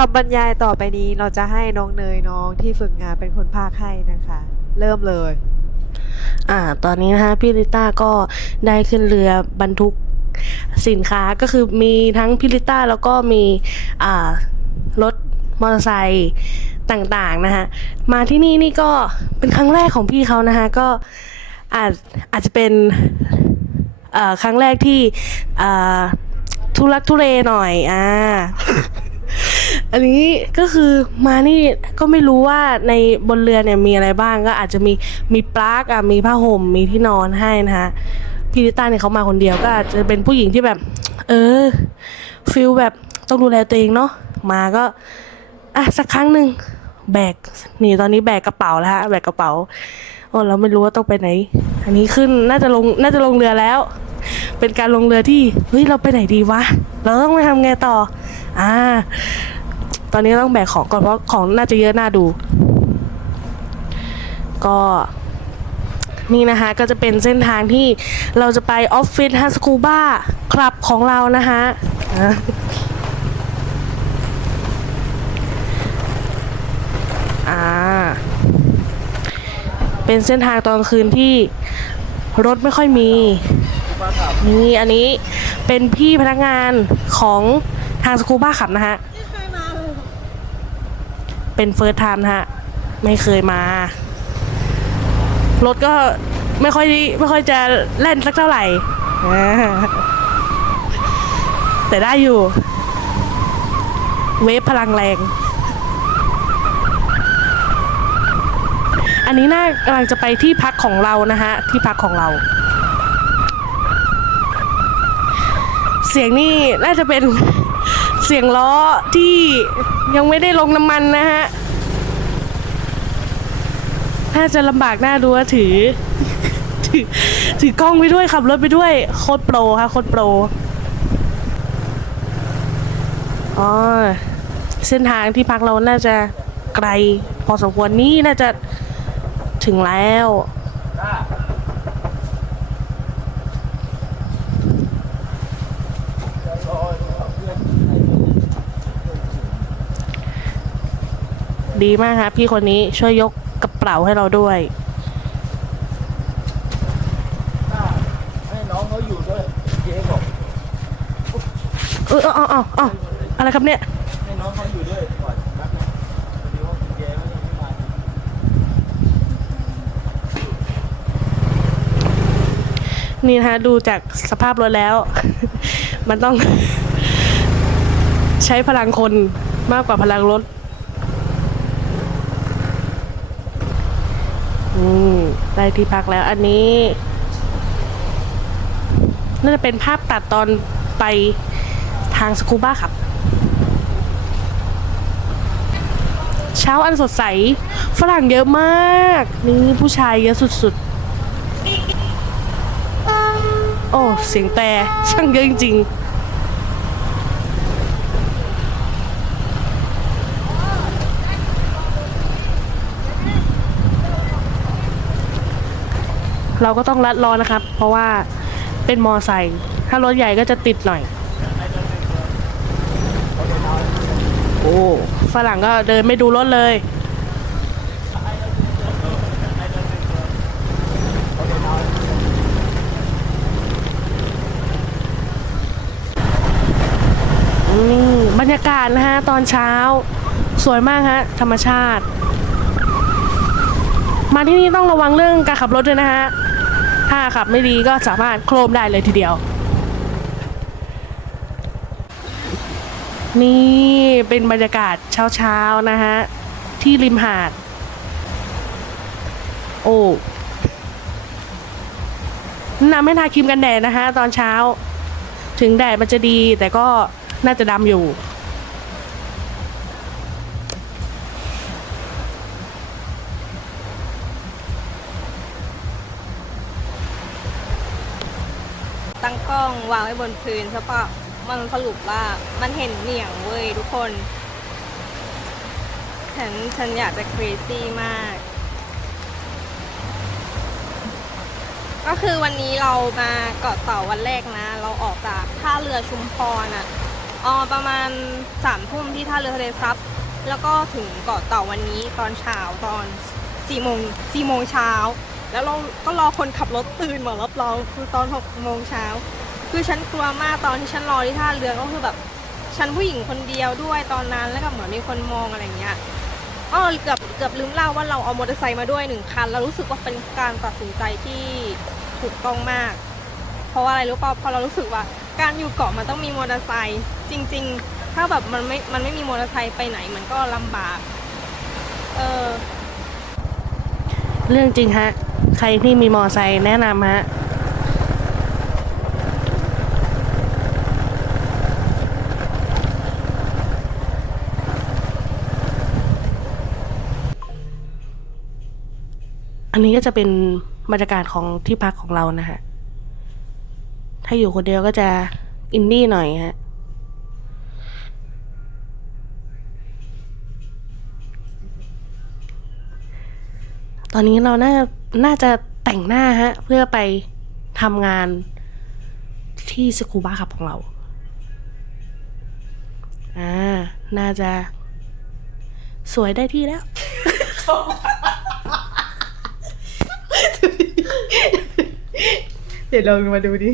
คำบรรยายต่อไปนี้เราจะให้น้องเนยน้องที่ฝึกงานเป็นคนพากให้นะคะ เริ่มเลย อ่า ตอนนี้นะคะพี่ลิต้าก็ได้ขึ้นเรือบรรทุกสินค้าก็คือมีทั้งพี่ลิต้าแล้วก็มีอ่ารถมอเตอร์ไซค์ต่างๆนะคะมาที่นี่นี่ก็เป็นครั้งแรกของพี่เขานะคะก็อาจอาจจะเป็นครั้งแรกที่ทุลักทุเลหน่อยอ่า อันนี้ก็คือมานี่ก็ไม่รู้ว่าในบนเรือเนี่ยมีอะไรบ้างก็อาจจะมีมีปลั๊กอะมีผ้าห่มมีที่นอนให้นะคะพี่ลิต้าเนี่ยเขามาคนเดียวก็อาจจะเป็นผู้หญิงที่แบบ เออฟิลแบบต้องดูแลตัวเองเนาะมาก็อะสักครั้งหนึ่งแบกนี่ตอนนี้แบกกระเป๋าแล้วฮะแบกกระเป๋าโอ้เราไม่รู้ว่าต้องไปไหน อันนี้ขึ้นน่าจะลงน่าจะลงเรือแล้ว เป็นการลงเรือที่เฮ้ยเราไปไหนดีวะเราต้องไปทำไงต่อ อ่า ตอนนี้ต้องแบกของก่อนเพราะของน่าจะเยอะน่าดู ก็นี่นะคะก็จะเป็นเส้นทางที่เราจะไปออฟฟิศฮัสคูบ้าคลับของเรานะคะอ่า เป็นเส้นทางตอนคืนที่รถไม่ค่อยมีนี่อันนี้เป็นพี่พนักงานของทางสกูบ้าขับนะฮะ เป็นเฟิร์สไทม์ฮะ ไม่เคยมา รถก็ไม่ค่อยไม่ค่อยจะแล่นสักเท่าไหร่ แต่ได้อยู่ เวฟพลังแรง อันนี้น่ากำลังจะไปที่พักของเรานะฮะ ที่พักของเรา เสียงนี่น่าจะเป็น สียงล้อที่ยังไม่ได้ลงน้ำมันนะฮะน่าจะลำบากหน้าดูว่าถือ ถือ ถือกล้องไปด้วยขับรถไปด้วยโคตรโปรค่ะโคตรโปรอ๋อเส้นทางที่พักเราน่าจะไกล พอสมควรนี่น่าจะถึงแล้ว ดีมากครับพี่คนนี้ช่วยยกกระเป๋าให้เราด้วยให้น้องเขาอยู่ด้วยเจ๊บอกเออเออเออเอออะไรครับเนี่ยให้น้องเขาอยู่ด้วยก่อนแป๊บนึงพอดีว่าเจ๊เขายังไม่มานี่นะคะดูจากสภาพรถแล้ว มันต้อง ใช้พลังคนมากกว่าพลังรถ อืม ได้ที่พักแล้วอันนี้ น่าจะเป็นภาพตัดตอนไปทางสกูบ้าครับ เช้าอันสดใส ฝรั่งเยอะมาก นี่ผู้ชายเยอะสุดๆ โอ้ เสียงแต่ช่างเยอะจริงๆ เราก็ต้องรัดรอนะครับ เพราะว่าเป็นมอไซค์ถ้ารถใหญ่ก็จะติดหน่อย โอ้ฝรั่งก็เดินไม่ดูรถเลย นี่บรรยากาศนะฮะ ตอนเช้าสวยมากฮะ ธรรมชาติ มาที่นี่ต้องระวังเรื่องการขับรถด้วยนะฮะ ถ้าขับไม่ดีก็สามารถโครมได้เลยทีเดียว นี่เป็นบรรยากาศเช้าๆนะฮะ ที่ริมหาด โอ้นำไม่ทาครีมกันแดดนะฮะตอนเช้า ถึงแดดมันจะดีแต่ก็น่าจะดำอยู่ ตั้งกล้องวางไว้บนพื้นใช่ปะมันสรุปว่ามันเห็นเหนียงเว้ยทุกคน ฉันฉันอยากจะ crazy มาก ก็คือวันนี้เรามาเกาะเต่าวันแรกนะ เราออกจากท่าเรือชุมพรอะอ๋อประมาณสามทุ่มที่ท่าเรือทะเลซับแล้วก็ถึงเกาะเต่าวันนี้ตอนเช้าตอนสี่โมงสี่โมงเช้า แล้วเราก็รอคนขับรถตื่นมารับเราคือตอนหกโมงเช้าคือฉันกลัวมากตอนที่ฉันรอที่ท่าเรือก็คือแบบฉันผู้หญิงคนเดียวด้วยตอนนั้นแล้วก็เหมือนมีคนมองอะไรอย่างเงี้ยอ๋อเกือบเกือบลืมเล่าว่าเราเอามอเตอร์ไซค์มาด้วยหนึ่งคันแล้วรู้สึกว่าเป็นการตัดสินใจที่ถูกต้องมาก เพราะว่าอะไรรู้ป่ะพราะเรารู้สึกว่าการอยู่เกาะมันต้องมีมอเตอร์ไซค์จริง ๆ ถ้าแบบมันไม่มันไม่มีมอเตอร์ไซค์ไปไหนมันก็ลำบาก เออ เรื่องจริงฮะ ใครที่มีมอไซค์แนะนำฮะอันนี้ก็จะเป็นบรรยากาศของที่พักของเรานะฮะ ถ้าอยู่คนเดียวก็จะอินดี้หน่อยฮะ ตอนนี้เราน่าน่าจะแต่งหน้าฮะ เพื่อไปทำงานที่สกูบ้าครับของเรา อ่า น่าจะ สวยได้ที่แล้วเดี๋ยวลองมาดูดิ